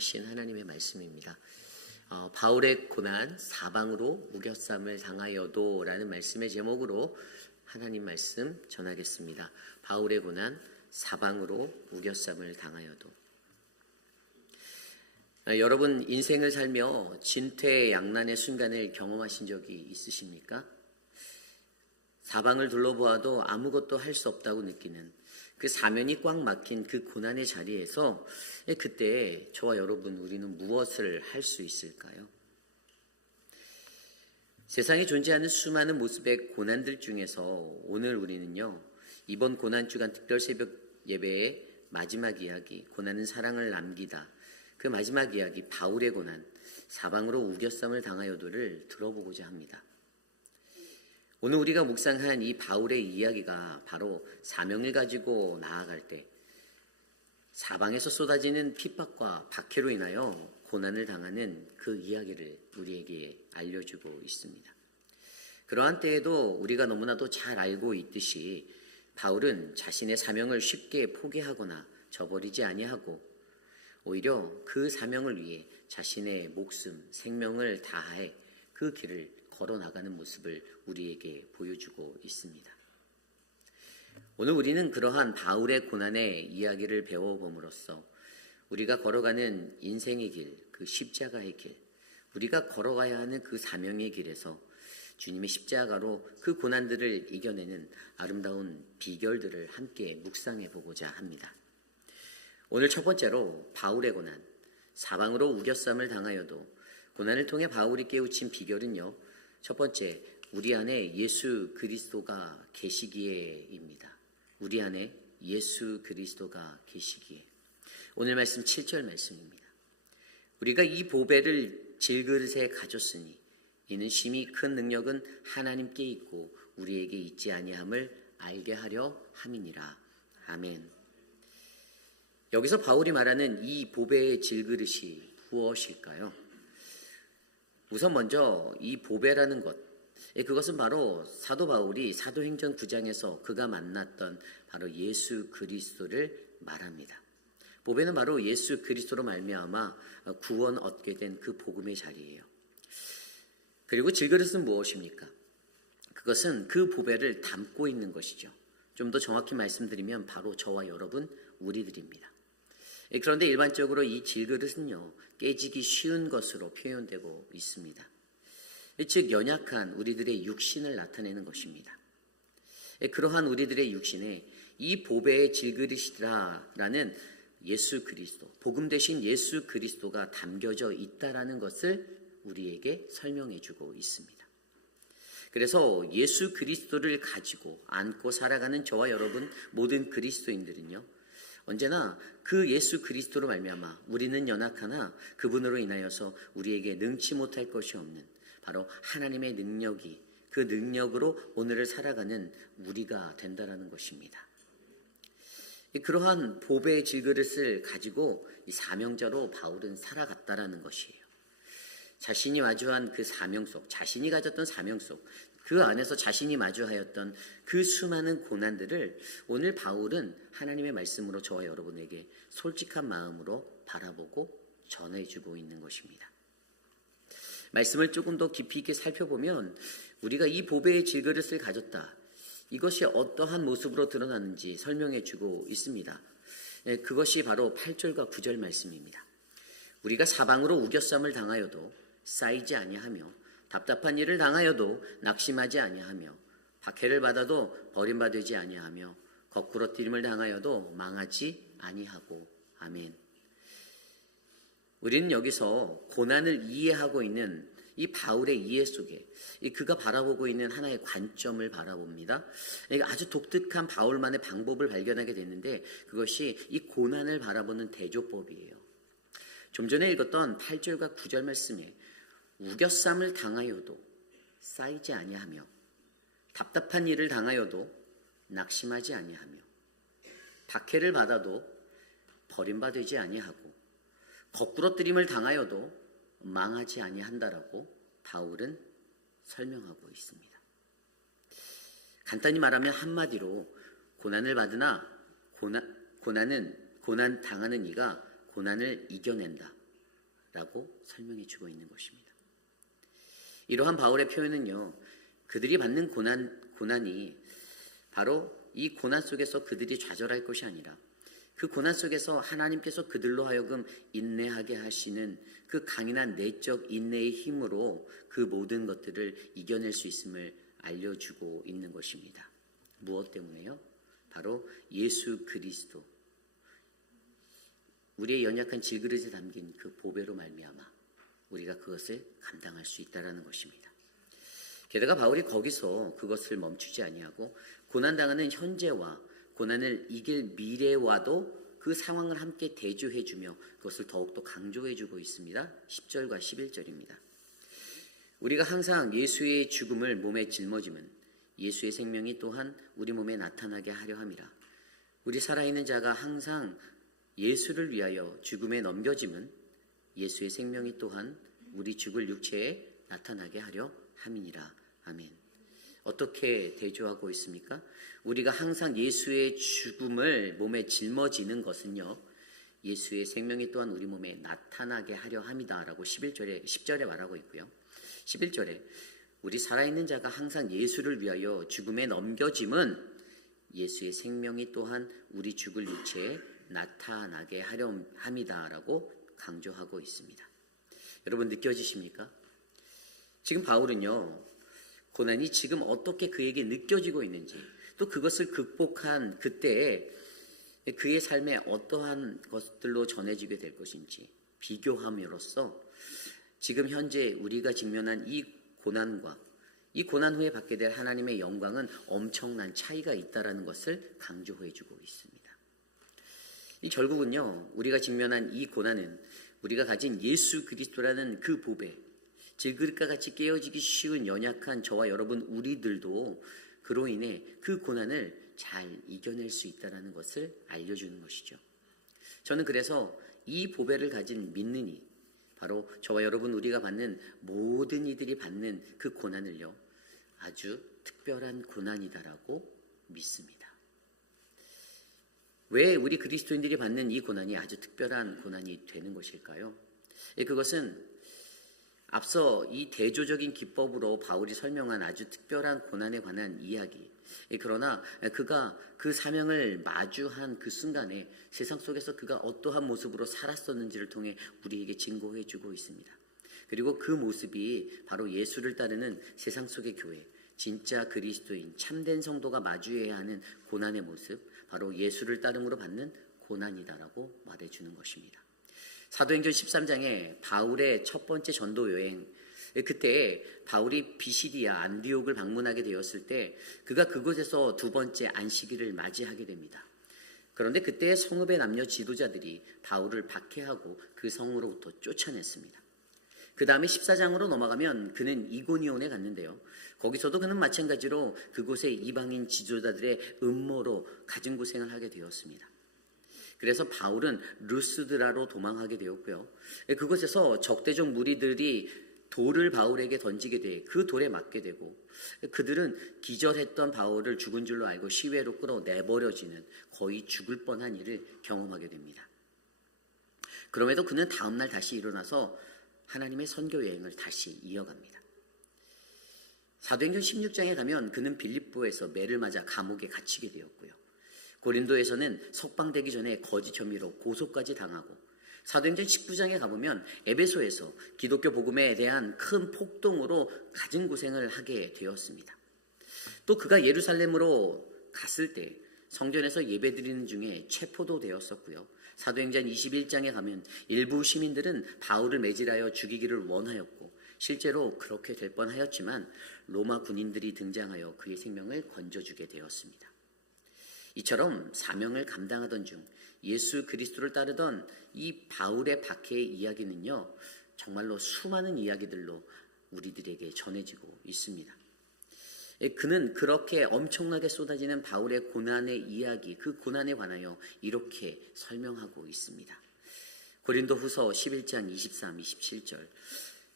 하신 하나님의 말씀입니다. 바울의 고난 사방으로 우겨쌈을 당하여도 라는 말씀의 제목으로 하나님 말씀 전하겠습니다. 바울의 고난 사방으로 우겨쌈을 당하여도. 여러분 인생을 살며 진퇴양난의 순간을 경험하신 적이 있으십니까? 사방을 둘러보아도 아무것도 할 수 없다고 느끼는 그 사면이 꽉 막힌 그 고난의 자리에서 그때 저와 여러분 우리는 무엇을 할 수 있을까요? 세상에 존재하는 수많은 모습의 고난들 중에서 오늘 우리는요, 이번 고난주간 특별 새벽 예배의 마지막 이야기, 고난은 사랑을 남기다, 그 마지막 이야기 바울의 고난, 사방으로 우겨쌈을 당하여도를 들어보고자 합니다. 오늘 우리가 묵상한 이 바울의 이야기가 바로 사명을 가지고 나아갈 때 사방에서 쏟아지는 핍박과 박해로 인하여 고난을 당하는 그 이야기를 우리에게 알려주고 있습니다. 그러한 때에도 우리가 너무나도 잘 알고 있듯이 바울은 자신의 사명을 쉽게 포기하거나 저버리지 아니하고 오히려 그 사명을 위해 자신의 목숨, 생명을 다해 그 길을 걸어나가는 모습을 우리에게 보여주고 있습니다. 오늘 우리는 그러한 바울의 고난의 이야기를 배워봄으로써 우리가 걸어가는 인생의 길, 그 십자가의 길, 우리가 걸어가야 하는 그 사명의 길에서 주님의 십자가로 그 고난들을 이겨내는 아름다운 비결들을 함께 묵상해 보고자 합니다. 오늘 첫 번째로 바울의 고난, 사방으로 우겨쌈을 당하여도 고난을 통해 바울이 깨우친 비결은요, 첫 번째, 우리 안에 예수 그리스도가 계시기에입니다. 우리 안에 예수 그리스도가 계시기에. 오늘 말씀 7절 말씀입니다. 우리가 이 보배를 질그릇에 가졌으니 이는 심히 큰 능력은 하나님께 있고 우리에게 있지 아니함을 알게 하려 함이니라. 아멘. 여기서 바울이 말하는 이 보배의 질그릇이 무엇일까요? 우선 먼저 이 보배라는 것, 그것은 바로 사도 바울이 사도행전 9장에서 그가 만났던 바로 예수 그리스도를 말합니다. 보배는 바로 예수 그리스도로 말미암아 구원 얻게 된 그 복음의 자리예요. 그리고 질그릇은 무엇입니까? 그것은 그 보배를 담고 있는 것이죠. 좀 더 정확히 말씀드리면 바로 저와 여러분, 우리들입니다. 그런데 일반적으로 이 질그릇은요, 깨지기 쉬운 것으로 표현되고 있습니다. 즉 연약한 우리들의 육신을 나타내는 것입니다. 그러한 우리들의 육신에 이 보배의 질그릇이라는 예수 그리스도, 복음 대신 예수 그리스도가 담겨져 있다라는 것을 우리에게 설명해 주고 있습니다. 그래서 예수 그리스도를 가지고 안고 살아가는 저와 여러분 모든 그리스도인들은요, 언제나 그 예수 그리스도로 말미암아 우리는 연약하나 그분으로 인하여서 우리에게 능치 못할 것이 없는 바로 하나님의 능력이, 그 능력으로 오늘을 살아가는 우리가 된다라는 것입니다. 그러한 보배의 질그릇을 가지고 이 사명자로 바울은 살아갔다라는 것이에요. 자신이 마주한 그 사명 속, 자신이 가졌던 사명 속, 그 안에서 자신이 마주하였던 그 수많은 고난들을 오늘 바울은 하나님의 말씀으로 저와 여러분에게 솔직한 마음으로 바라보고 전해주고 있는 것입니다. 말씀을 조금 더 깊이 있게 살펴보면 우리가 이 보배의 질그릇을 가졌다, 이것이 어떠한 모습으로 드러나는지 설명해주고 있습니다. 그것이 바로 8절과 9절 말씀입니다. 우리가 사방으로 우겨쌈을 당하여도 쌓이지 아니하며 답답한 일을 당하여도 낙심하지 아니하며 박해를 받아도 버림받지 아니하며 거꾸로 뛰림을 당하여도 망하지 아니하고. 아멘. 우리는 여기서 고난을 이해하고 있는 이 바울의 이해 속에 그가 바라보고 있는 하나의 관점을 바라봅니다. 아주 독특한 바울만의 방법을 발견하게 됐는데 그것이 이 고난을 바라보는 대조법이에요. 좀 전에 읽었던 8절과 9절 말씀에 우겨쌈을 당하여도 쌓이지 아니하며 답답한 일을 당하여도 낙심하지 아니하며 박해를 받아도 버림받지 아니하고 거꾸러뜨림을 당하여도 망하지 아니한다라고 바울은 설명하고 있습니다. 간단히 말하면 한마디로 고난을 받으나 고난 당하는 이가 고난을 이겨낸다. 라고 설명해 주고 있는 것입니다. 이러한 바울의 표현은요, 그들이 받는 고난이 바로 이 고난 속에서 그들이 좌절할 것이 아니라 그 고난 속에서 하나님께서 그들로 하여금 인내하게 하시는 그 강인한 내적 인내의 힘으로 그 모든 것들을 이겨낼 수 있음을 알려주고 있는 것입니다. 무엇 때문에요? 바로 예수 그리스도, 우리의 연약한 질그릇에 담긴 그 보배로 말미암아 우리가 그것을 감당할 수 있다는 것입니다. 게다가 바울이 거기서 그것을 멈추지 아니하고 고난당하는 현재와 고난을 이길 미래와도 그 상황을 함께 대조해주며 그것을 더욱더 강조해주고 있습니다. 10절과 11절입니다. 우리가 항상 예수의 죽음을 몸에 짊어짐은 예수의 생명이 또한 우리 몸에 나타나게 하려 함이라. 우리 살아있는 자가 항상 예수를 위하여 죽음에 넘겨짐은 예수의 생명이 또한 우리 죽을 육체에 나타나게 하려 함이니라. 아멘. 어떻게 대조하고 있습니까? 우리가 항상 예수의 죽음을 몸에 짊어지는 것은요, 예수의 생명이 또한 우리 몸에 나타나게 하려 함이다 라고 10절에 말하고 있고요. 11절에 우리 살아있는 자가 항상 예수를 위하여 죽음에 넘겨짐은 예수의 생명이 또한 우리 죽을 육체에 나타나게 하려 함이다 라고 강조하고 있습니다. 여러분 느껴지십니까? 지금 바울은요, 고난이 지금 어떻게 그에게 느껴지고 있는지, 또 그것을 극복한 그때에 그의 삶에 어떠한 것들로 전해지게 될 것인지 비교함으로써 지금 현재 우리가 직면한 이 고난과 이 고난 후에 받게 될 하나님의 영광은 엄청난 차이가 있다는 것을 강조해주고 있습니다. 결국은요, 우리가 직면한 이 고난은 우리가 가진 예수 그리스도라는 그 보배, 질그릇과 같이 깨어지기 쉬운 연약한 저와 여러분 우리들도 그로 인해 그 고난을 잘 이겨낼 수 있다는 것을 알려주는 것이죠. 저는 그래서 이 보배를 가진 믿는 이, 바로 저와 여러분 우리가 받는 모든 이들이 받는 그 고난을요, 아주 특별한 고난이다라고 믿습니다. 왜 우리 그리스도인들이 받는 이 고난이 아주 특별한 고난이 되는 것일까요? 그것은 앞서 이 대조적인 기법으로 바울이 설명한 아주 특별한 고난에 관한 이야기, 그러나 그가 그 사명을 마주한 그 순간에 세상 속에서 그가 어떠한 모습으로 살았었는지를 통해 우리에게 증거해 주고 있습니다. 그리고 그 모습이 바로 예수를 따르는 세상 속의 교회, 진짜 그리스도인 참된 성도가 마주해야 하는 고난의 모습, 바로 예수를 따름으로 받는 고난이다라고 말해주는 것입니다. 사도행전 13장에 바울의 첫 번째 전도 여행, 그때 바울이 비시디아 안디옥을 방문하게 되었을 때 그가 그곳에서 두 번째 안식일을 맞이하게 됩니다. 그런데 그때 성읍의 남녀 지도자들이 바울을 박해하고 그 성으로부터 쫓아냈습니다. 그 다음에 14장으로 넘어가면 그는 이고니온에 갔는데요, 거기서도 그는 마찬가지로 그곳의 이방인 지도자들의 음모로 가진 고생을 하게 되었습니다. 그래서 바울은 루스드라로 도망하게 되었고요, 그곳에서 적대적 무리들이 돌을 바울에게 던지게 돼 그 돌에 맞게 되고, 그들은 기절했던 바울을 죽은 줄로 알고 시외로 끌어내버려지는 거의 죽을 뻔한 일을 경험하게 됩니다. 그럼에도 그는 다음날 다시 일어나서 하나님의 선교 여행을 다시 이어갑니다. 사도행전 16장에 가면 그는 빌립보에서 매를 맞아 감옥에 갇히게 되었고요, 고린도에서는 석방되기 전에 거짓 혐의로 고소까지 당하고, 사도행전 19장에 가보면 에베소에서 기독교 복음에 대한 큰 폭동으로 가진 고생을 하게 되었습니다. 또 그가 예루살렘으로 갔을 때 성전에서 예배드리는 중에 체포도 되었었고요, 사도행전 21장에 가면 일부 시민들은 바울을 매질하여 죽이기를 원하였고 실제로 그렇게 될 뻔하였지만 로마 군인들이 등장하여 그의 생명을 건져주게 되었습니다. 이처럼 사명을 감당하던 중 예수 그리스도를 따르던 이 바울의 박해의 이야기는요, 정말로 수많은 이야기들로 우리들에게 전해지고 있습니다. 그는 그렇게 엄청나게 쏟아지는 바울의 고난의 이야기, 그 고난에 관하여 이렇게 설명하고 있습니다. 고린도후서 11장 23, 27절,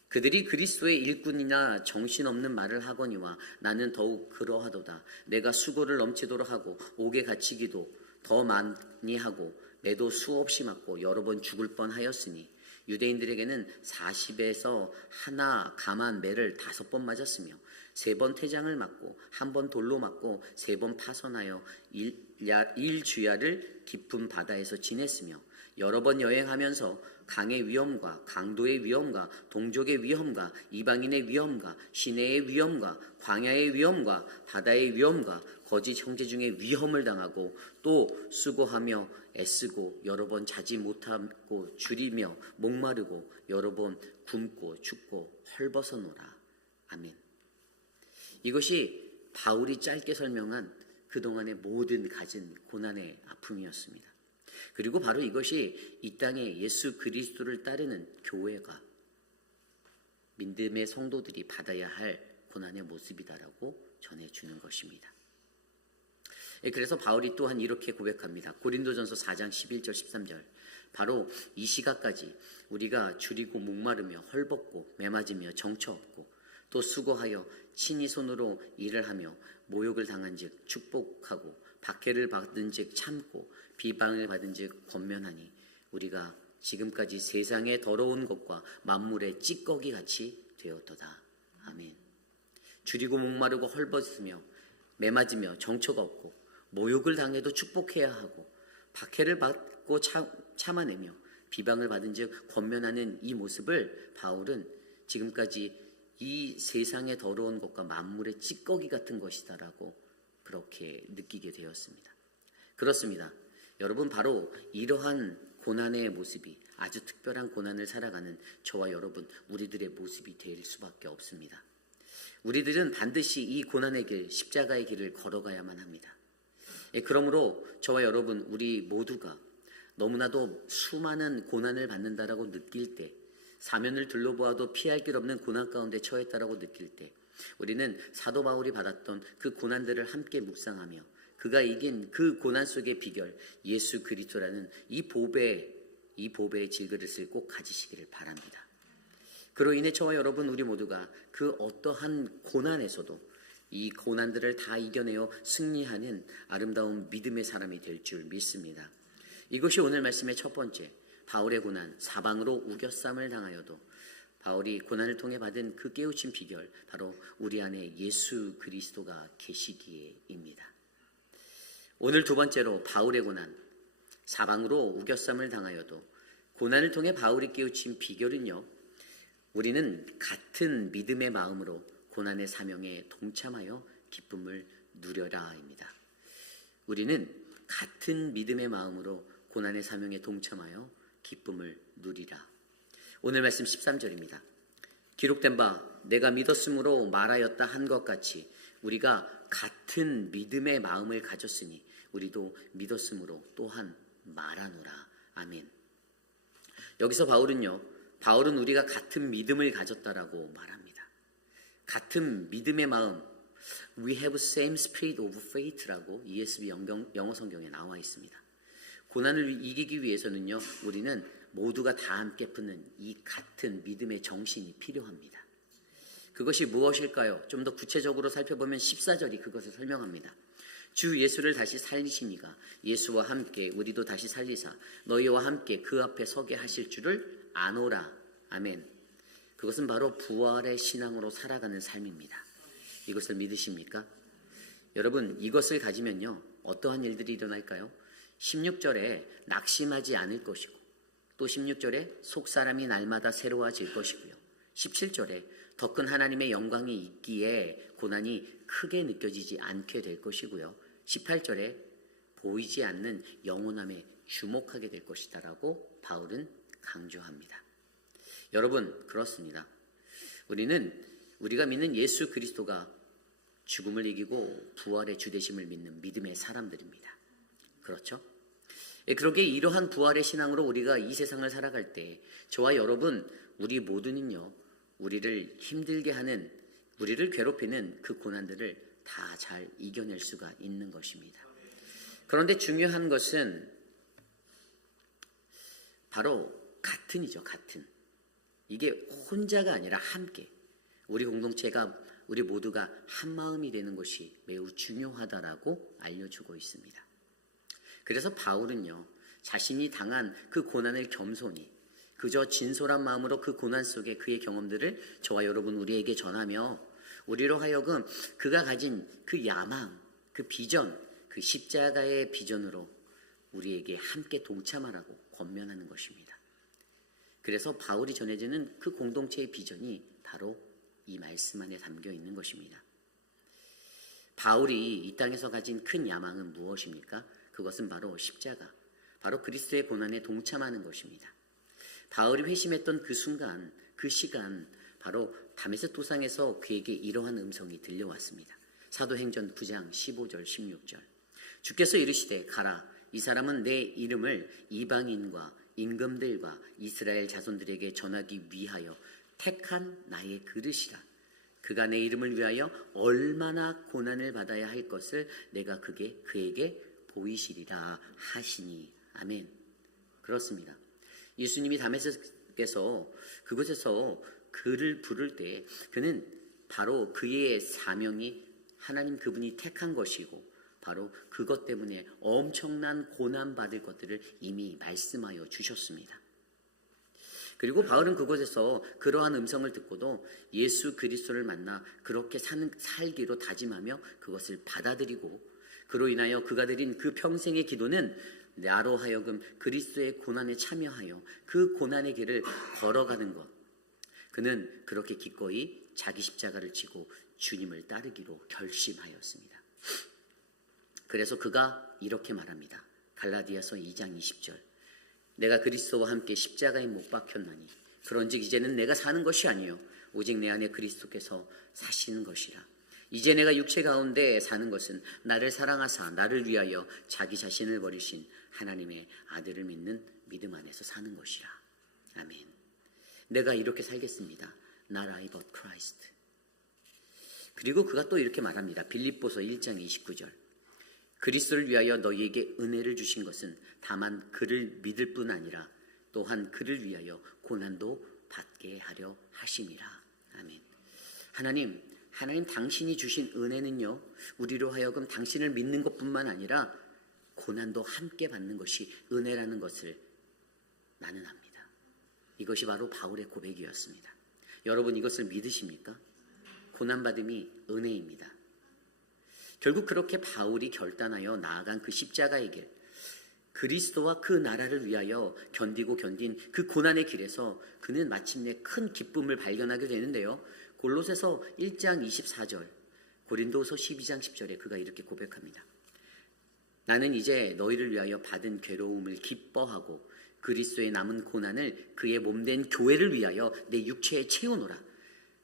그들이 그리스도의 일꾼이나 정신없는 말을 하거니와 나는 더욱 그러하도다. 내가 수고를 넘치도록 하고 옥에 갇히기도 더 많이 하고 매도 수없이 맞고 여러 번 죽을 뻔하였으니 유대인들에게는 40에서 하나 감한 매를 5번 맞았으며 3번 태장을 맞고 1번 돌로 맞고 3번 파선하여 일주야를 깊은 바다에서 지냈으며 여러 번 여행하면서 강의 위험과 강도의 위험과 동족의 위험과 이방인의 위험과 시내의 위험과 광야의 위험과 바다의 위험과 거짓 형제 중에 위험을 당하고 또 수고하며 애쓰고 여러 번 자지 못하고 줄이며 목마르고 여러 번 굶고 춥고 헐벗어노라. 아멘. 이것이 바울이 짧게 설명한 그동안의 모든 가진 고난의 아픔이었습니다. 그리고 바로 이것이 이 땅에 예수 그리스도를 따르는 교회가 믿음의 성도들이 받아야 할 고난의 모습이다라고 전해주는 것입니다. 그래서 바울이 또한 이렇게 고백합니다. 고린도전서 4장 11절 13절 바로 이 시각까지 우리가 줄이고 목마르며 헐벗고 매맞으며 정처 없고 또 수고하여 친히 손으로 일을 하며 모욕을 당한 즉 축복하고 박해를 받은 즉 참고 비방을 받은 즉 권면하니 우리가 지금까지 세상의 더러운 것과 만물의 찌꺼기 같이 되었도다. 아멘. 줄이고 목마르고 헐벗으며 매맞으며 정처가 없고 모욕을 당해도 축복해야 하고 박해를 받고 참아내며 비방을 받은 즉 권면하는 이 모습을 바울은 지금까지 이 세상의 더러운 것과 만물의 찌꺼기 같은 것이다라고 그렇게 느끼게 되었습니다. 그렇습니다. 여러분, 바로 이러한 고난의 모습이 아주 특별한 고난을 살아가는 저와 여러분, 우리들의 모습이 될 수밖에 없습니다. 우리들은 반드시 이 고난의 길, 십자가의 길을 걸어가야만 합니다. 그러므로 저와 여러분, 우리 모두가 너무나도 수많은 고난을 받는다라고 느낄 때, 사면을 둘러보아도 피할 길 없는 고난 가운데 처했다라고 느낄 때, 우리는 사도 바울이 받았던 그 고난들을 함께 묵상하며 그가 이긴 그 고난 속의 비결, 예수 그리스도라는 이 보배의 질그릇을 꼭 가지시기를 바랍니다. 그로 인해 저와 여러분, 우리 모두가 그 어떠한 고난에서도 이 고난들을 다 이겨내어 승리하는 아름다운 믿음의 사람이 될 줄 믿습니다. 이것이 오늘 말씀의 첫 번째, 바울의 고난, 사방으로 우겨쌈을 당하여도 바울이 고난을 통해 받은 그 깨우친 비결, 바로 우리 안에 예수 그리스도가 계시기에입니다. 오늘 두 번째로 바울의 고난, 사방으로 우겨쌈을 당하여도 고난을 통해 바울이 깨우친 비결은요, 우리는 같은 믿음의 마음으로 고난의 사명에 동참하여 기쁨을 누려라입니다. 우리는 같은 믿음의 마음으로 고난의 사명에 동참하여 기쁨을 누리라. 오늘 말씀 13절입니다. 기록된 바 내가 믿었으므로 말하였다 한 것 같이 우리가 같은 믿음의 마음을 가졌으니 우리도 믿었으므로 또한 말하노라. 아멘. 여기서 바울은 우리가 같은 믿음을 가졌다라고 말합니다. 같은 믿음의 마음, We have same spirit of faith라고 ESV 영어 성경에 나와 있습니다. 고난을 이기기 위해서는요, 우리는 모두가 다 함께 푸는 이 같은 믿음의 정신이 필요합니다. 그것이 무엇일까요? 좀 더 구체적으로 살펴보면 14절이 그것을 설명합니다. 주 예수를 다시 살리시니가 예수와 함께 우리도 다시 살리사 너희와 함께 그 앞에 서게 하실 줄을 아노라. 아멘. 그것은 바로 부활의 신앙으로 살아가는 삶입니다. 이것을 믿으십니까? 여러분, 이것을 가지면요, 어떠한 일들이 일어날까요? 16절에 낙심하지 않을 것이고, 또 16절에 속사람이 날마다 새로워질 것이고요, 17절에 더 큰 하나님의 영광이 있기에 고난이 크게 느껴지지 않게 될 것이고요, 18절에 보이지 않는 영원함에 주목하게 될 것이다라고 바울은 강조합니다. 여러분, 그렇습니다. 우리가 믿는 예수 그리스도가 죽음을 이기고 부활의 주되심을 믿는 믿음의 사람들입니다. 그렇죠? 그러기에 이러한 부활의 신앙으로 우리가 이 세상을 살아갈 때 저와 여러분, 우리 모두는요, 우리를 힘들게 하는, 우리를 괴롭히는 그 고난들을 다 잘 이겨낼 수가 있는 것입니다. 그런데 중요한 것은 바로 같은이죠. 같은. 이게 혼자가 아니라 함께, 우리 공동체가, 우리 모두가 한 마음이 되는 것이 매우 중요하다라고 알려주고 있습니다. 그래서 바울은요, 자신이 당한 그 고난을 겸손히, 그저 진솔한 마음으로 그 고난 속에 그의 경험들을 저와 여러분 우리에게 전하며 우리로 하여금 그가 가진 그 야망, 그 비전, 그 십자가의 비전으로 우리에게 함께 동참하라고 권면하는 것입니다. 그래서 바울이 전해지는 그 공동체의 비전이 바로 이 말씀 안에 담겨 있는 것입니다. 바울이 이 땅에서 가진 큰 야망은 무엇입니까? 그것은 바로 십자가, 바로 그리스도의 고난에 동참하는 것입니다. 바울이 회심했던 그 순간, 그 시간, 바로 다메섹 도상에서 그에게 이러한 음성이 들려왔습니다. 사도행전 9장 15절 16절. 주께서 이르시되 가라, 이 사람은 내 이름을 이방인과 임금들과 이스라엘 자손들에게 전하기 위하여 택한 나의 그릇이라. 그가 내 이름을 위하여 얼마나 고난을 받아야 할 것을 내가 그에게 보이시리라 하시니. 아멘. 그렇습니다. 예수님이 다메섹에서 그곳에서 그를 부를 때 그는 바로 그의 사명이 하나님 그분이 택한 것이고 바로 그것 때문에 엄청난 고난받을 것들을 이미 말씀하여 주셨습니다. 그리고 바울은 그곳에서 그러한 음성을 듣고도 예수 그리스도를 만나 그렇게 살기로 다짐하며 그것을 받아들이고 그로 인하여 그가 드린 그 평생의 기도는 나로 하여금 그리스도의 고난에 참여하여 그 고난의 길을 걸어가는 것. 그는 그렇게 기꺼이 자기 십자가를 지고 주님을 따르기로 결심하였습니다. 그래서 그가 이렇게 말합니다. 갈라디아서 2장 20절. 내가 그리스도와 함께 십자가에 못 박혔나니 그런즉 이제는 내가 사는 것이 아니요 오직 내 안에 그리스도께서 사시는 것이라. 이제 내가 육체 가운데 사는 것은 나를 사랑하사 나를 위하여 자기 자신을 버리신 하나님의 아들을 믿는 믿음 안에서 사는 것이라. 아멘. 내가 이렇게 살겠습니다. Not I but Christ. 그리고 그가 또 이렇게 말합니다. 빌립보서 1장 29절. 그리스도를 위하여 너희에게 은혜를 주신 것은 다만 그를 믿을 뿐 아니라 또한 그를 위하여 고난도 받게 하려 하심이라. 아멘. 하나님 당신이 주신 은혜는요, 우리로 하여금 당신을 믿는 것뿐만 아니라 고난도 함께 받는 것이 은혜라는 것을 나는 압니다. 이것이 바로 바울의 고백이었습니다. 여러분 이것을 믿으십니까? 고난받음이 은혜입니다. 결국 그렇게 바울이 결단하여 나아간 그 십자가의 길, 그리스도와 그 나라를 위하여 견딘 그 고난의 길에서 그는 마침내 큰 기쁨을 발견하게 되는데요. 골로새서 1장 24절, 고린도서 12장 10절에 그가 이렇게 고백합니다. 나는 이제 너희를 위하여 받은 괴로움을 기뻐하고 그리스도의 남은 고난을 그의 몸된 교회를 위하여 내 육체에 채우노라.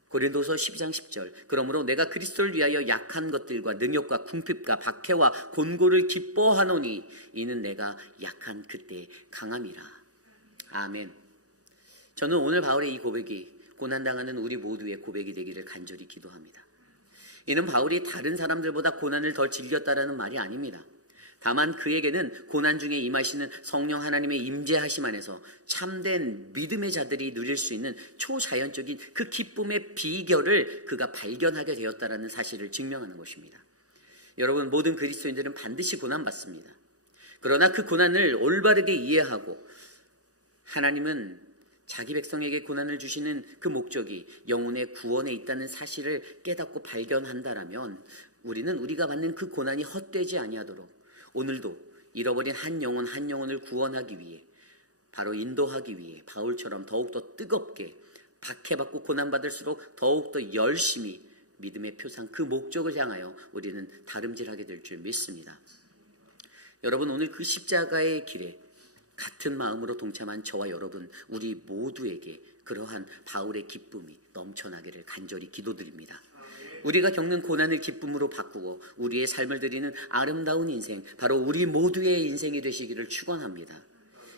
고린도서 12장 10절. 그러므로 내가 그리스도를 위하여 약한 것들과 능욕과 궁핍과 박해와 곤고를 기뻐하노니 이는 내가 약한 그때 강함이라. 아멘. 저는 오늘 바울의 이 고백이 고난당하는 우리 모두의 고백이 되기를 간절히 기도합니다. 이는 바울이 다른 사람들보다 고난을 덜 즐겼다라는 말이 아닙니다. 다만 그에게는 고난 중에 임하시는 성령 하나님의 임재하심 안에서 참된 믿음의 자들이 누릴 수 있는 초자연적인 그 기쁨의 비결을 그가 발견하게 되었다라는 사실을 증명하는 것입니다. 여러분 모든 그리스도인들은 반드시 고난받습니다. 그러나 그 고난을 올바르게 이해하고 하나님은 자기 백성에게 고난을 주시는 그 목적이 영혼의 구원에 있다는 사실을 깨닫고 발견한다라면 우리는 우리가 받는 그 고난이 헛되지 아니하도록 오늘도 잃어버린 한 영혼을 구원하기 위해 바로 인도하기 위해 바울처럼 더욱더 뜨겁게 박해받고 고난받을수록 더욱더 열심히 믿음의 표상 그 목적을 향하여 우리는 다름질하게 될 줄 믿습니다. 여러분 오늘 그 십자가의 길에 같은 마음으로 동참한 저와 여러분 우리 모두에게 그러한 바울의 기쁨이 넘쳐나기를 간절히 기도드립니다. 우리가 겪는 고난을 기쁨으로 바꾸고 우리의 삶을 드리는 아름다운 인생, 바로 우리 모두의 인생이 되시기를 축원합니다.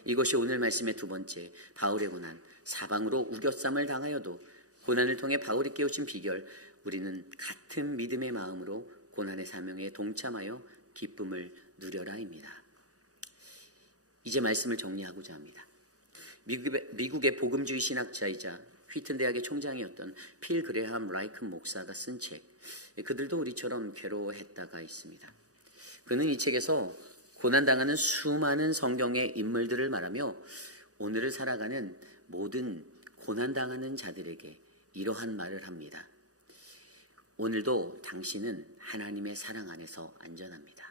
이것이 오늘 말씀의 두 번째, 바울의 고난, 사방으로 우겨쌈을 당하여도 고난을 통해 바울이 깨우친 비결, 우리는 같은 믿음의 마음으로 고난의 사명에 동참하여 기쁨을 누려라입니다. 이제 말씀을 정리하고자 합니다. 미국의 복음주의 신학자이자 휘튼 대학의 총장이었던 필 그레함 라이큰 목사가 쓴 책, 그들도 우리처럼 괴로워했다가 있습니다. 그는 이 책에서 고난당하는 수많은 성경의 인물들을 말하며 오늘을 살아가는 모든 고난당하는 자들에게 이러한 말을 합니다. 오늘도 당신은 하나님의 사랑 안에서 안전합니다.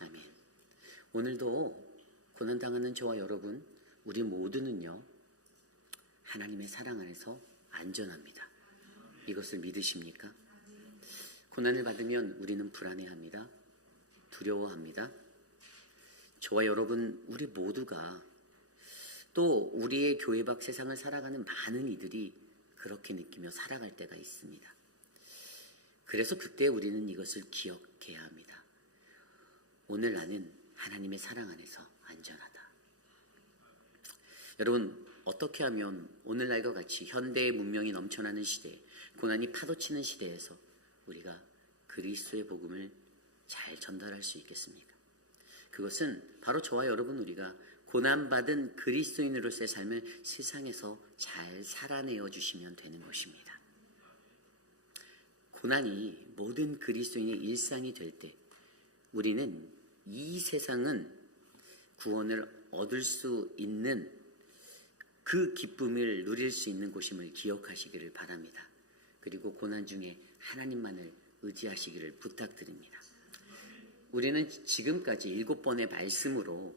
아멘. 오늘도 고난당하는 저와 여러분, 우리 모두는요, 하나님의 사랑 안에서 안전합니다. 이것을 믿으십니까? 고난을 받으면 우리는 불안해합니다. 두려워합니다. 저와 여러분, 우리 모두가 또 우리의 교회 밖 세상을 살아가는 많은 이들이 그렇게 느끼며 살아갈 때가 있습니다. 그래서 그때 우리는 이것을 기억해야 합니다. 오늘 나는 하나님의 사랑 안에서 안전하다. 여러분, 어떻게 하면 오늘날과 같이 현대의 문명이 넘쳐나는 시대, 고난이 파도치는 시대에서 우리가 그리스도의 복음을 잘 전달할 수 있겠습니까? 그것은 바로 저와 여러분, 우리가 고난받은 그리스도인으로서의 삶을 세상에서 잘 살아내어 주시면 되는 것입니다. 고난이 모든 그리스도인의 일상이 될 때 우리는 이 세상은 구원을 얻을 수 있는 그 기쁨을 누릴 수 있는 곳임을 기억하시기를 바랍니다. 그리고 고난 중에 하나님만을 의지하시기를 부탁드립니다. 우리는 지금까지 7번의 말씀으로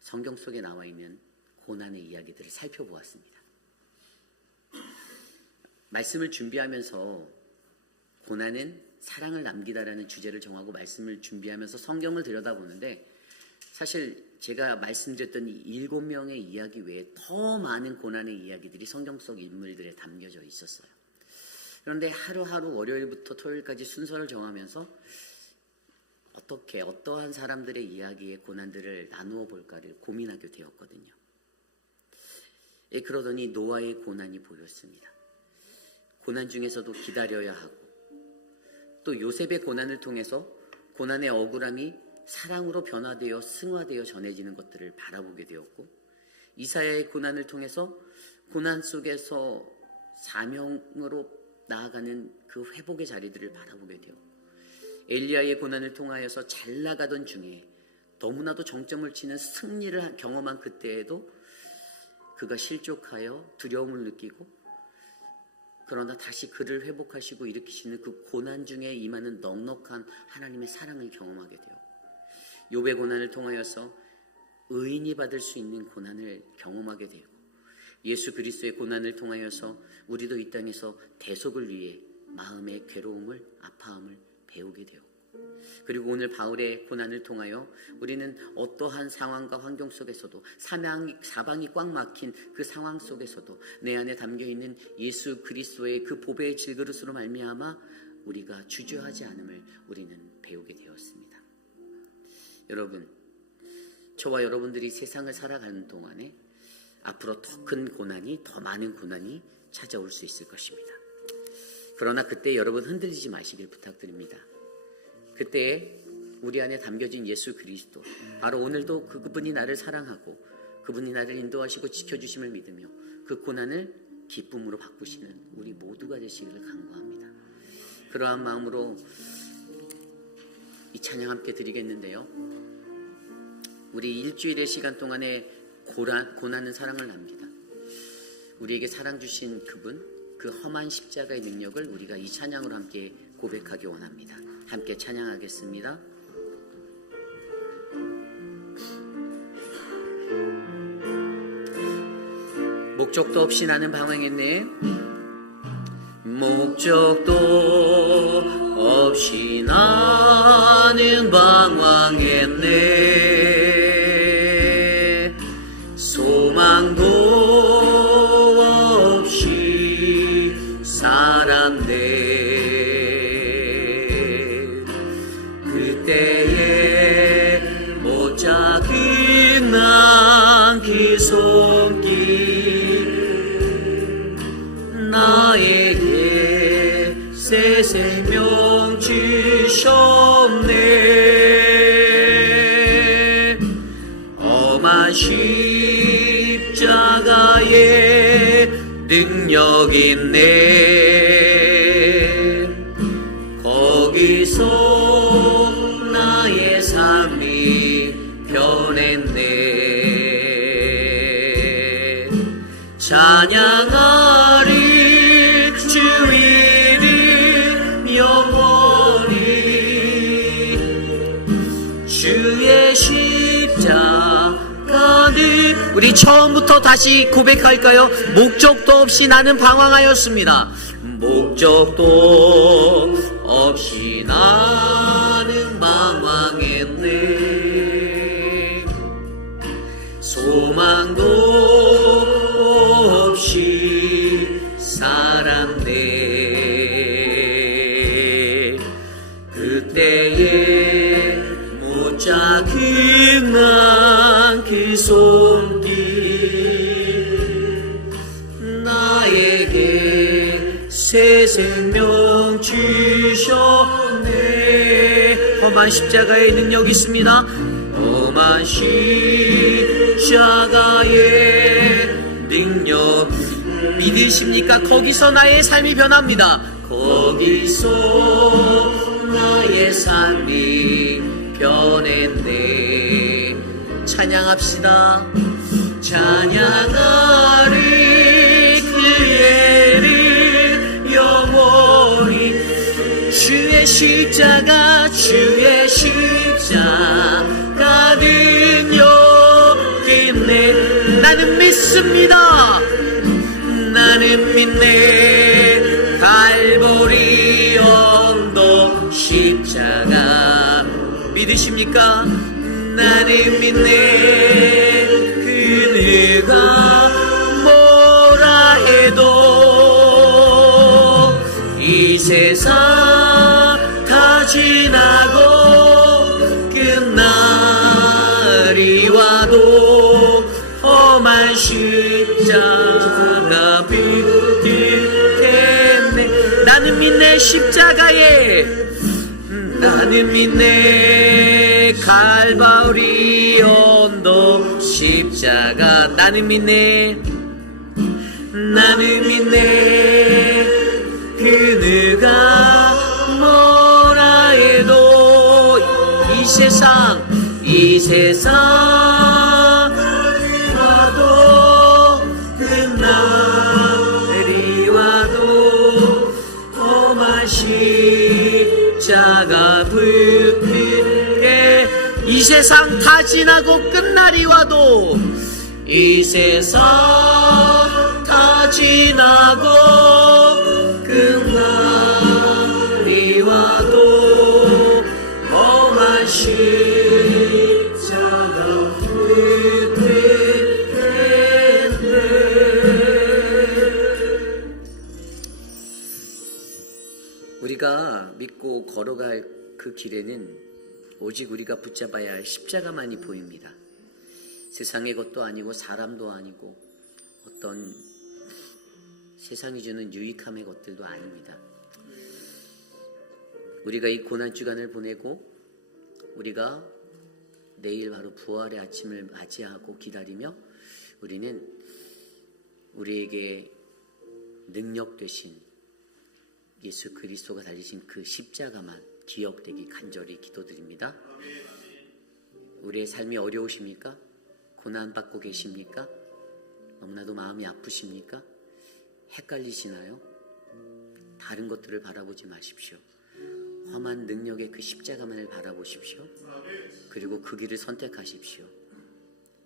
성경 속에 나와 있는 고난의 이야기들을 살펴보았습니다. 말씀을 준비하면서 고난은 사랑을 남기다라는 주제를 정하고 말씀을 준비하면서 성경을 들여다보는데, 사실 제가 말씀드렸던 이 7명의 이야기 외에 더 많은 고난의 이야기들이 성경 속 인물들에 담겨져 있었어요. 그런데 하루하루 월요일부터 토요일까지 순서를 정하면서 어떠한 사람들의 이야기의 고난들을 나누어 볼까를 고민하게 되었거든요. 그러더니 노아의 고난이 보였습니다. 고난 중에서도 기다려야 하고, 또 요셉의 고난을 통해서 고난의 억울함이 사랑으로 변화되어 승화되어 전해지는 것들을 바라보게 되었고, 이사야의 고난을 통해서 고난 속에서 사명으로 나아가는 그 회복의 자리들을 바라보게 되었고, 엘리야의 고난을 통하여서 잘 나가던 중에 너무나도 정점을 치는 승리를 경험한 그때에도 그가 실족하여 두려움을 느끼고, 그러나 다시 그를 회복하시고 일으키시는 그 고난 중에 임하는 넉넉한 하나님의 사랑을 경험하게 되었고, 욥의 고난을 통하여서 의인이 받을 수 있는 고난을 경험하게 되고, 예수 그리스도의 고난을 통하여서 우리도 이 땅에서 대속을 위해 마음의 괴로움을, 아파함을 배우게 되었고, 그리고 오늘 바울의 고난을 통하여 우리는 어떠한 상황과 환경 속에서도 사방이 꽉 막힌 그 상황 속에서도 내 안에 담겨있는 예수 그리스도의 그 보배의 질그릇으로 말미암아 우리가 주저하지 않음을 우리는 배우게 되었습니다. 여러분, 저와 여러분들이 세상을 살아가는 동안에 앞으로 더 큰 고난이, 더 많은 고난이 찾아올 수 있을 것입니다. 그러나 그때 여러분 흔들리지 마시길 부탁드립니다. 그때 우리 안에 담겨진 예수 그리스도, 바로 오늘도 그분이 나를 사랑하고 그분이 나를 인도하시고 지켜주심을 믿으며 그 고난을 기쁨으로 바꾸시는 우리 모두가 되시기를 간구합니다. 그러한 마음으로 이 찬양 함께 드리겠는데요, 우리 일주일의 시간 동안에 고난은 사랑을 납니다. 우리에게 사랑 주신 그분, 그 험한 십자가의 능력을 우리가 이 찬양으로 함께 고백하기 원합니다. 함께 찬양하겠습니다. 목적도 없이 나는 방황했네. 목적도 없이 나는 방황했네. 소망도 없이 살았네. 그때에 못 잡힌 난 그 손길, 나에게 새 생명 주셨네. 엄한 십자가의 능력 있네. 거기서 나의 삶이 변했네. 찬양하리 주 이름 영원히 주의 십자가는 우리 처음부터 다시 고백할까요? 목적도 없이 나는 방황하였습니다. 목적도 없이 나는 방황했네. 소망도 없이 살았네. 그때에 못 작은 그 손길 나에게 새 생명 주셨네. 험한 십자가의 능력이 있습니다. 험한 십자가의 능력 믿으십니까? 거기서 나의 삶이 변합니다. 거기서 나의 삶이 변했네. 찬양합시다. 찬양하리 그의 이름 영원히 주의 십자가 주의 십자가 능력 있네. 나는 믿습니다. 나는 믿네. 갈보리 언덕 십자가 믿으십니까? 나는 믿네. 그네가 뭐라 해도 이 세상 다 지나고 끝날이 와도 험한 십자가 붙들겠네. 나는 믿네. 십자가에 나는 믿네. 갈바리 언덕 십자가 나는 믿네. 나는 믿네. 그누가 뭐라 해도 이 세상 와도 끝날이 와도 험한 십자가 붙들게. 이 세상 다 지나고 끝날이 와도 이 세상 다 지나고 끝날이 와도 험한 십자가 붙들겠네. 우리가 믿고 걸어갈 그 길에는 오직 우리가 붙잡아야 할 십자가만이 보입니다. 세상의 것도 아니고 사람도 아니고 어떤 세상이 주는 유익함의 것들도 아닙니다. 우리가 이 고난주간을 보내고 우리가 내일 바로 부활의 아침을 맞이하고 기다리며 우리는 우리에게 능력 되신 예수 그리스도가 달리신 그 십자가만 기억되기 간절히 기도드립니다. 우리의 삶이 어려우십니까? 고난받고 계십니까? 너무나도 마음이 아프십니까? 헷갈리시나요? 다른 것들을 바라보지 마십시오. 험한 능력의 그 십자가만을 바라보십시오. 그리고 그 길을 선택하십시오.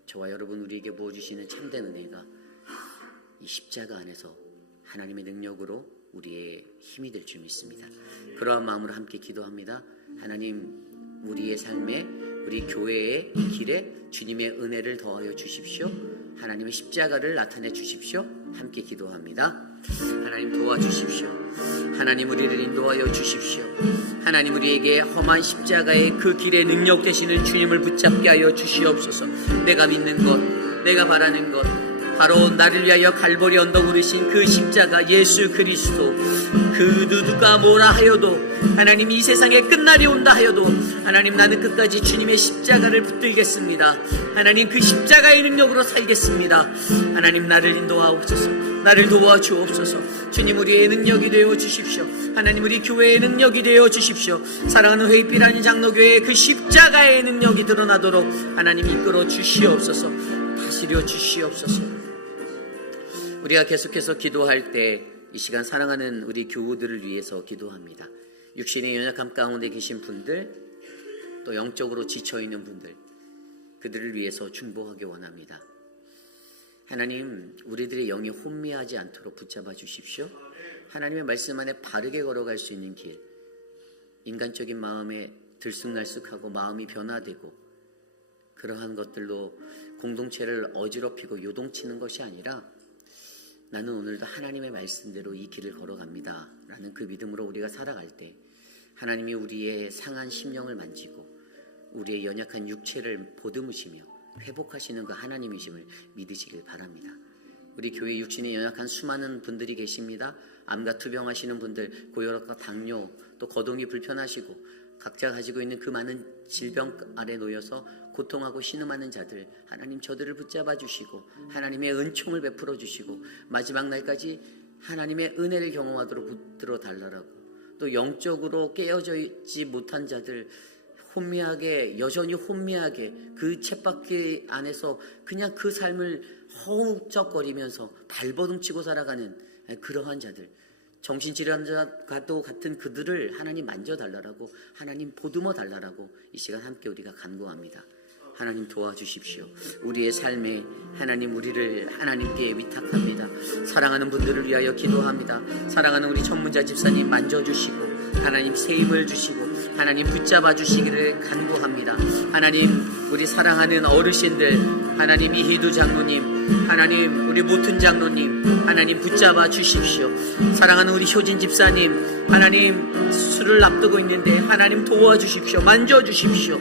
저와 여러분 우리에게 부어주시는 참된 은혜가 이 십자가 안에서 하나님의 능력으로 우리의 힘이 될 줄 믿습니다. 그러한 마음으로 함께 기도합니다. 하나님, 우리의 삶에, 우리 교회의 길에 주님의 은혜를 더하여 주십시오. 하나님의 십자가를 나타내 주십시오. 함께 기도합니다. 하나님 도와주십시오. 하나님 우리를 인도하여 주십시오. 하나님 우리에게 험한 십자가의 그 길에 능력 되시는 주님을 붙잡게 하여 주시옵소서. 내가 믿는 것, 내가 바라는 것, 바로 나를 위하여 갈보리 언덕 오르신 그 십자가 예수 그리스도, 그 누가 뭐라 하여도 하나님 이 세상에 끝날이 온다 하여도 하나님 나는 끝까지 주님의 십자가를 붙들겠습니다. 하나님 그 십자가의 능력으로 살겠습니다. 하나님 나를 인도하옵소서. 나를 도와주옵소서. 주님 우리의 능력이 되어 주십시오. 하나님 우리 교회의 능력이 되어 주십시오. 사랑하는 회의비라는 장로교회의 그 십자가의 능력이 드러나도록 하나님 이끌어 주시옵소서. 다스려 주시옵소서. 우리가 계속해서 기도할 때 이 시간 사랑하는 우리 교우들을 위해서 기도합니다. 육신의 연약함 가운데 계신 분들, 또 영적으로 지쳐있는 분들, 그들을 위해서 중보하기 원합니다. 하나님, 우리들의 영이 혼미하지 않도록 붙잡아 주십시오. 하나님의 말씀 안에 바르게 걸어갈 수 있는 길, 인간적인 마음에 들쑥날쑥하고 마음이 변화되고 그러한 것들로 공동체를 어지럽히고 요동치는 것이 아니라 나는 오늘도 하나님의 말씀대로 이 길을 걸어갑니다 라는 그 믿음으로 우리가 살아갈 때 하나님이 우리의 상한 심령을 만지고 우리의 연약한 육체를 보듬으시며 회복하시는 그 하나님이심을 믿으시길 바랍니다. 우리 교회 육신에 연약한 수많은 분들이 계십니다. 암과 투병하시는 분들, 고혈압과 당뇨, 또 거동이 불편하시고 각자 가지고 있는 그 많은 질병 아래 놓여서 고통하고 신음하는 자들, 하나님 저들을 붙잡아 주시고 하나님의 은총을 베풀어 주시고 마지막 날까지 하나님의 은혜를 경험하도록 붙들어 달라고, 또 영적으로 깨어져 있지 못한 자들, 여전히 혼미하게 그 쳇바퀴 안에서 그냥 그 삶을 허우적거리면서 발버둥치고 살아가는 그러한 자들, 정신질환자와도 같은 그들을 하나님 만져달라고, 하나님 보듬어 달라고 이 시간 함께 우리가 간구합니다. 하나님 도와주십시오. 우리의 삶에 하나님, 우리를 하나님께 위탁합니다. 사랑하는 분들을 위하여 기도합니다. 사랑하는 우리 전문자 집사님 만져주시고 하나님 새 힘을 주시고 하나님 붙잡아 주시기를 간구합니다. 하나님, 우리 사랑하는 어르신들, 하나님 이희두 장로님, 하나님 우리 모튼 장로님, 하나님 붙잡아 주십시오. 사랑하는 우리 효진 집사님, 하나님 수술을 앞두고 있는데 하나님 도와주십시오. 만져주십시오.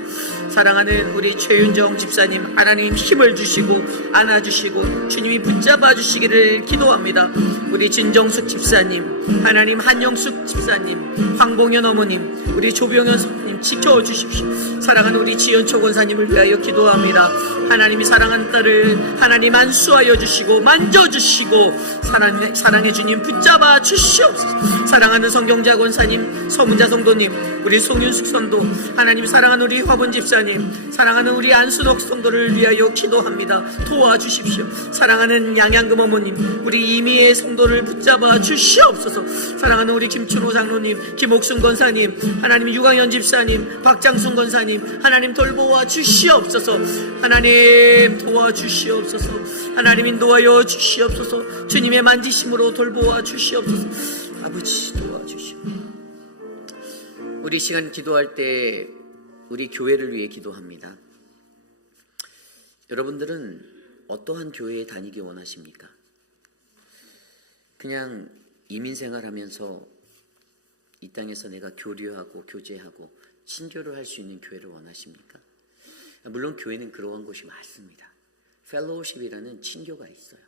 사랑하는 우리 최윤정 집사님, 하나님 힘을 주시고 안아주시고 주님이 붙잡아 주시기를 기도합니다. 우리 진정숙 집사님, 하나님 한영숙 집사님, 황봉현 어머님, 우리 조병현 선생님 지켜주십시오. 사랑하는 우리 지연초 권사님을 위하여 기도합니다. 하나님이 사랑하는 딸을 하나님 안수하여 주시고 만져주시고 사랑의 주님 붙잡아 주시옵소서. 사랑하는 성경자 권사님, 서문자 성도님, 우리 송윤숙 성도, 하나님 사랑하는 우리 화분 집사님, 사랑하는 우리 안수덕 성도를 위하여 기도합니다. 도와주십시오. 사랑하는 양양금 어머님, 우리 이미의 성도를 붙잡아 주시옵소서. 사랑하는 우리 김춘호 장로님, 김옥순 권사님, 하나님 유강현 집사님, 박장순 권사님, 하나님 돌보아 주시옵소서. 하나님 도와주시옵소서. 하나님 인도하여 주시옵소서. 주님의 만지심으로 돌보아 주시옵소서. 아버지 도와주시오. 우리 시간 기도할 때 우리 교회를 위해 기도합니다. 여러분들은 어떠한 교회에 다니기 원하십니까? 그냥 이민생활하면서 이 땅에서 내가 교류하고 교제하고 친교를 할 수 있는 교회를 원하십니까? 물론 교회는 그러한 곳이 많습니다. 펠로우십이라는 친교가 있어요.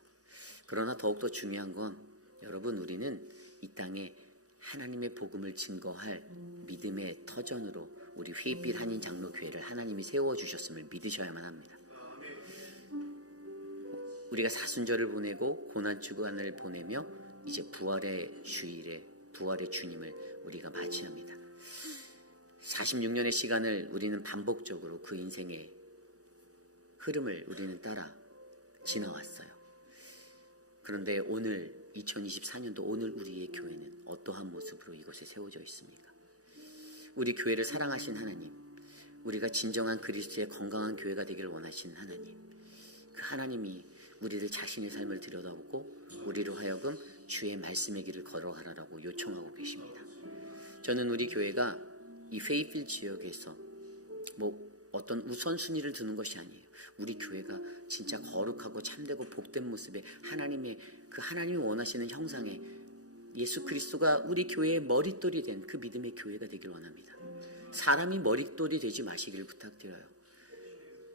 그러나 더욱더 중요한 건 여러분, 우리는 이 땅에 하나님의 복음을 증거할 믿음의 터전으로 우리 휘빛 한인 장로교회를 하나님이 세워주셨음을 믿으셔야만 합니다. 우리가 사순절을 보내고 고난주간을 보내며 이제 부활의 주일에 부활의 주님을 우리가 맞이합니다. 46년의 시간을 우리는 반복적으로 그 인생의 흐름을 우리는 따라 지나왔어요. 그런데 오늘 2024년도 오늘 우리의 교회는 어떠한 모습으로 이곳에 세워져 있습니까? 우리 교회를 사랑하신 하나님, 우리가 진정한 그리스도의 건강한 교회가 되기를 원하시는 하나님, 그 하나님이 우리들 자신의 삶을 들여다보고 우리로 하여금 주의 말씀의 길을 걸어가라고 요청하고 계십니다. 저는 우리 교회가 이 페이필 지역에서 어떤 우선순위를 두는 것이 아니에요. 우리 교회가 진짜 거룩하고 참되고 복된 모습에 하나님이 원하시는 형상의 예수 그리스도가 우리 교회의 머릿돌이 된 그 믿음의 교회가 되길 원합니다. 사람이 머릿돌이 되지 마시기를 부탁드려요.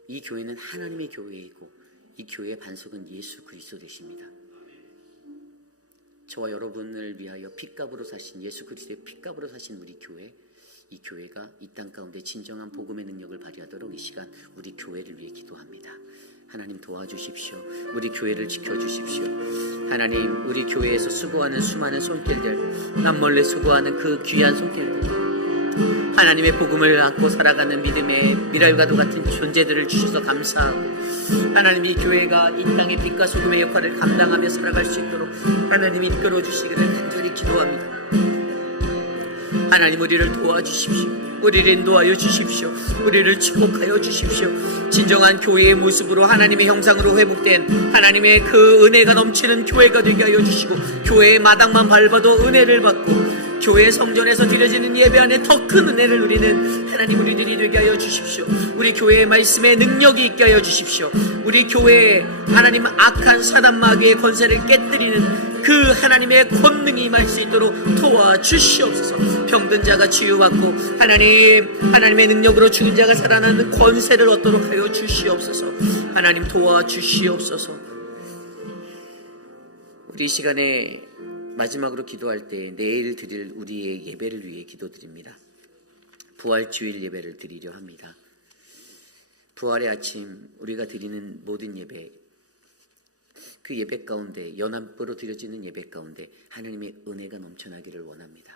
이 교회는 하나님의 교회이고 이 교회의 반석은 예수 그리스도 되십니다. 저와 여러분을 위하여 핏값으로 사신 예수 그리스도의 핏값으로 사신 우리 교회, 이 교회가 이 땅 가운데 진정한 복음의 능력을 발휘하도록 이 시간 우리 교회를 위해 기도합니다. 하나님 도와주십시오. 우리 교회를 지켜주십시오. 하나님, 우리 교회에서 수고하는 수많은 손길들, 남몰래 수고하는 그 귀한 손길들, 하나님의 복음을 안고 살아가는 믿음의 미랄과도 같은 존재들을 주셔서 감사하고 하나님, 이 교회가 이 땅의 빛과 소금의 역할을 감당하며 살아갈 수 있도록 하나님 이끌어 주시기를 간절히 기도합니다. 하나님, 우리를 도와주십시오. 우리를 인도하여 주십시오. 우리를 축복하여 주십시오. 진정한 교회의 모습으로 하나님의 형상으로 회복된 하나님의 그 은혜가 넘치는 교회가 되게 하여 주시고, 교회의 마당만 밟아도 은혜를 받고 교회 성전에서 드려지는 예배 안에 더 큰 은혜를 누리는 하나님 우리들이 되게 하여 주십시오. 우리 교회의 말씀에 능력이 있게 하여 주십시오. 우리 교회에 하나님 악한 사단 마귀의 권세를 깨뜨리는 그 하나님의 권능이 임할 수 있도록 도와주시옵소서. 병든 자가 치유받고 하나님의 능력으로 죽은 자가 살아나는 권세를 얻도록 하여 주시옵소서. 하나님, 도와주시옵소서. 우리 이 시간에 마지막으로 기도할 때 내일 드릴 우리의 예배를 위해 기도드립니다. 부활주일 예배를 드리려 합니다. 부활의 아침 우리가 드리는 모든 예배, 그 예배 가운데, 연합으로 드려지는 예배 가운데 하나님의 은혜가 넘쳐나기를 원합니다.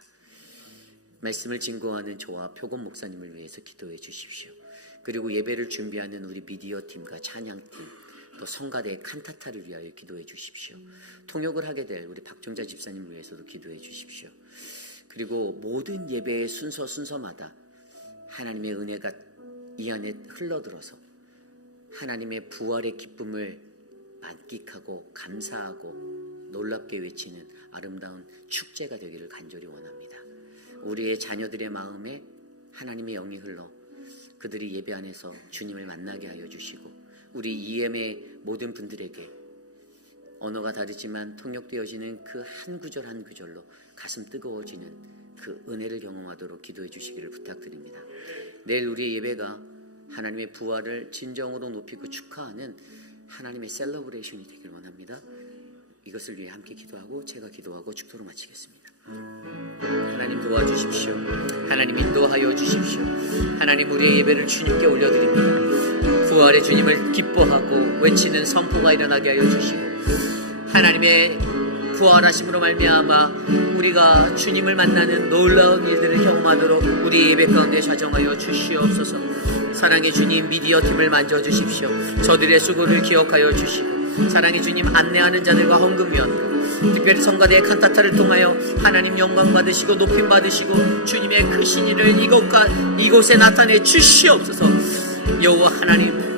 말씀을 증거하는 저와 표곤 목사님을 위해서 기도해 주십시오. 그리고 예배를 준비하는 우리 미디어 팀과 찬양팀, 또 성가대 칸타타를 위하여 기도해 주십시오. 통역을 하게 될 우리 박정자 집사님을 위해서도 기도해 주십시오. 그리고 모든 예배의 순서마다 하나님의 은혜가 이 안에 흘러들어서 하나님의 부활의 기쁨을 만끽하고 감사하고 놀랍게 외치는 아름다운 축제가 되기를 간절히 원합니다. 우리의 자녀들의 마음에 하나님의 영이 흘러 그들이 예배 안에서 주님을 만나게 하여 주시고, 우리 EM의 모든 분들에게 언어가 다르지만 통역되어지는 그 한 구절 한 구절로 가슴 뜨거워지는 그 은혜를 경험하도록 기도해 주시기를 부탁드립니다. 내일 우리의 예배가 하나님의 부활을 진정으로 높이고 축하하는 하나님의 셀러브레이션이 되길 원합니다. 이것을 위해 함께 기도하고 제가 기도하고 축도로 마치겠습니다. 하나님, 도와주십시오. 하나님, 인도하여 주십시오. 하나님, 우리의 예배를 주님께 올려드립니다. 부활의 주님을 기뻐하고 외치는 선포가 일어나게 하여 주시고, 하나님의 부활하심으로 말미암아 우리가 주님을 만나는 놀라운 일들을 경험하도록 우리 예배 가운데 좌정하여 주시옵소서. 사랑의 주님, 미디어 팀을 만져주십시오. 저들의 수고를 기억하여 주시고, 사랑의 주님, 안내하는 자들과 헌금위원과 특별히 성가대의 칸타타를 통하여 하나님 영광 받으시고 높임 받으시고 주님의 크신 일을 이곳에 나타내 주시옵소서. 여호와 하나님,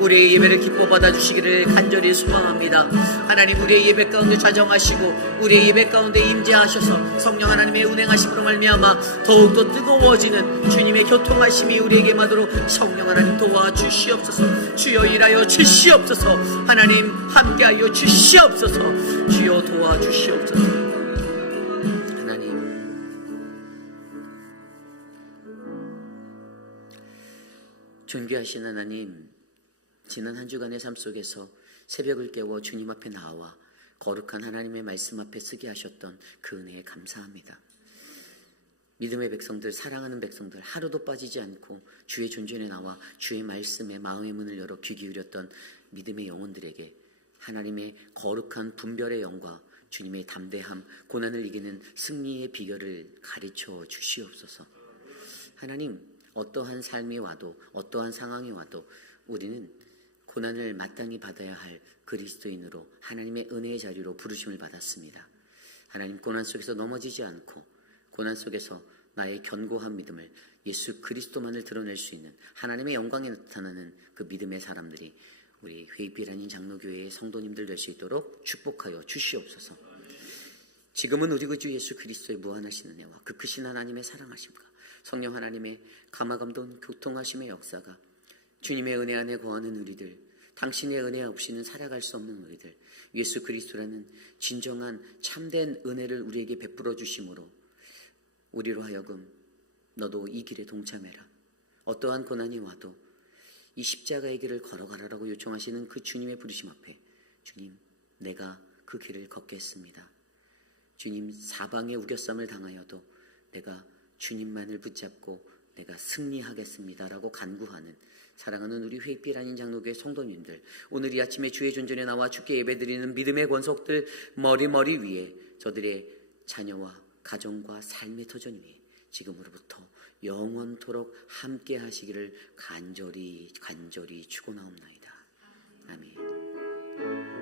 우리의 예배를 기뻐 받아주시기를 간절히 소망합니다. 하나님, 우리의 예배 가운데 좌정하시고 우리의 예배 가운데 임재하셔서 성령 하나님의 운행하심으로 말미암아 더욱더 뜨거워지는 주님의 교통하심이 우리에게 마도록 성령 하나님 도와주시옵소서. 주여 일하여 주시옵소서. 하나님 함께하여 주시옵소서. 주여 도와주시옵소서. 하나님, 존귀하신 하나님, 지난 한 주간의 삶 속에서 새벽을 깨워 주님 앞에 나와 거룩한 하나님의 말씀 앞에 서게 하셨던 그 은혜에 감사합니다. 믿음의 백성들, 사랑하는 백성들, 하루도 빠지지 않고 주의 존전에 나와 주의 말씀에 마음의 문을 열어 귀 기울였던 믿음의 영혼들에게 하나님의 거룩한 분별의 영과 주님의 담대함, 고난을 이기는 승리의 비결을 가르쳐 주시옵소서. 하나님, 어떠한 삶이 와도 어떠한 상황이 와도 우리는 고난을 마땅히 받아야 할 그리스도인으로 하나님의 은혜의 자리로 부르심을 받았습니다. 하나님, 고난 속에서 넘어지지 않고 고난 속에서 나의 견고한 믿음을 예수 그리스도만을 드러낼 수 있는 하나님의 영광에 나타나는 그 믿음의 사람들이 우리 회의비라닌 장로교회의 성도님들 될 수 있도록 축복하여 주시옵소서. 지금은 우리 구주 예수 그리스도의 무한하신 은혜와 그 크신 하나님의 사랑하심과 성령 하나님의 감화감동 교통하심의 역사가 주님의 은혜 안에 거하는 우리들, 당신의 은혜 없이는 살아갈 수 없는 우리들, 예수 그리스도라는 진정한 참된 은혜를 우리에게 베풀어 주심으로 우리로 하여금 너도 이 길에 동참해라, 어떠한 고난이 와도 이 십자가의 길을 걸어가라라고 요청하시는 그 주님의 부르심 앞에 주님, 내가 그 길을 걷겠습니다. 주님, 사방의 우겨쌈을 당하여도 내가 주님만을 붙잡고 내가 승리하겠습니다라고 간구하는 사랑하는 우리 회빛 아닌 장로교회 성도님들, 오늘 이 아침에 주의 존전에 나와 주께 예배드리는 믿음의 권속들 머리 위에 저들의 자녀와 가정과 삶의 터전 위에 지금으로부터 영원토록 함께 하시기를 간절히 축원하옵나이다. 아멘.